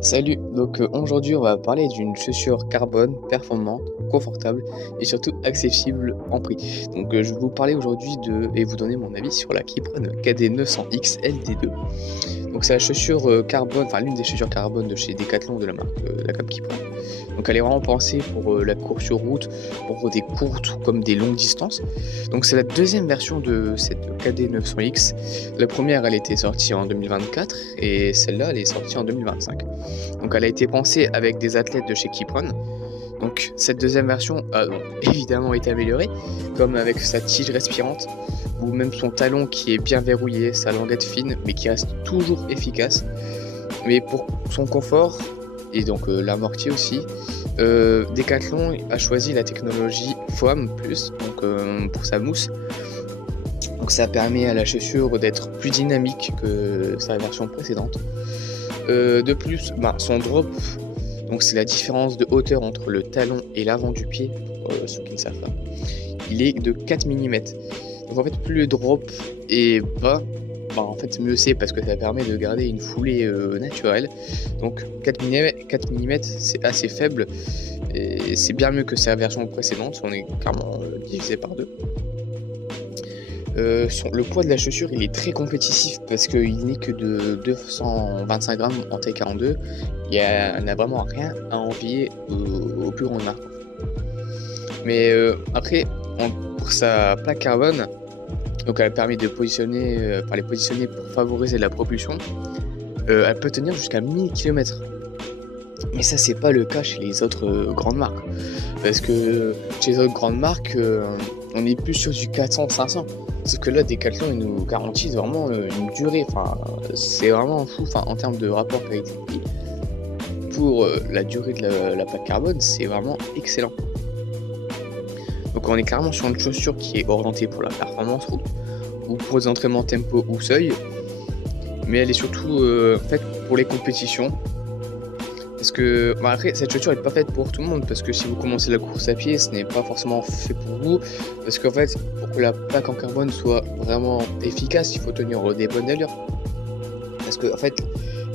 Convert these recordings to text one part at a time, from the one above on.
Salut, aujourd'hui on va parler d'une chaussure carbone performante, confortable et surtout accessible en prix. Je vais vous parler aujourd'hui et vous donner mon avis sur la Kipron KD 900X LD2. Donc c'est la chaussure carbone, enfin l'une des chaussures carbone de chez Decathlon de la marque la gamme Kipron. Donc elle est vraiment pensée pour la course sur route, pour des courtes comme des longues distances. Donc c'est la deuxième version de cette KD 900X. La première elle était sortie en 2024 et celle-là elle est sortie en 2025. Donc elle a été pensée avec des athlètes de chez Kipron. Donc cette deuxième version a évidemment été améliorée, comme avec sa tige respirante, ou même son talon qui est bien verrouillé, sa languette fine, mais qui reste toujours efficace. Mais pour son confort, et donc l'amorti aussi, Decathlon a choisi la technologie Foam Plus, pour sa mousse. Donc ça permet à la chaussure d'être plus dynamique que sa version précédente. De plus, son drop, donc c'est la différence de hauteur entre le talon et l'avant du pied, pour ceux qui ne savent pas, il est de 4 mm. Donc en fait, plus le drop est bas, en fait mieux c'est parce que ça permet de garder une foulée naturelle. Donc 4 mm c'est assez faible et c'est bien mieux que sa version précédente, on est clairement divisé par deux. Le poids de la chaussure il est très compétitif parce qu'il n'est que de 225 grammes en T42. Il n'a vraiment rien à envier aux plus grandes marques. Mais après, pour sa plaque carbone, donc elle permet de les positionner pour favoriser la propulsion. Elle peut tenir jusqu'à 1000 km. Mais ça, c'est pas le cas chez les autres grandes marques. Parce que chez les autres grandes marques, on est plus sur du 400-500. Sauf que là, Decathlon, ils nous garantissent vraiment une durée. Enfin, c'est vraiment fou. Enfin, en termes de rapport qualité-prix, pour la durée de la plaque carbone, c'est vraiment excellent. Donc on est clairement sur une chaussure qui est orientée pour la performance ou pour des entraînements tempo ou seuil. Mais elle est surtout faite pour les compétitions. Parce que après, cette chaussure n'est pas faite pour tout le monde, parce que si vous commencez la course à pied, ce n'est pas forcément fait pour vous, parce qu'en fait, pour que la plaque en carbone soit vraiment efficace, il faut tenir des bonnes allures. Parce que en fait,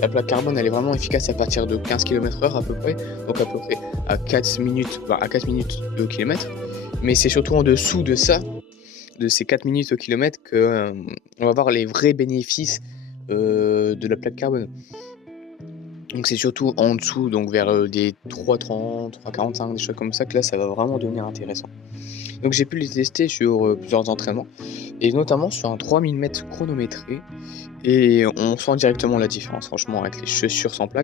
la plaque carbone, elle est vraiment efficace à partir de 15 km/h à peu près, donc à peu près à 4 minutes, à 4 minutes au kilomètre. Mais c'est surtout en dessous de ça, de ces 4 minutes au kilomètre, qu'on va voir les vrais bénéfices de la plaque carbone. Donc c'est surtout en dessous, donc vers des 3,30, 3,45, des choses comme ça, que là ça va vraiment devenir intéressant. Donc j'ai pu les tester sur plusieurs entraînements, et notamment sur un 3000 mètres chronométré, et on sent directement la différence, franchement, avec les chaussures sans plaque.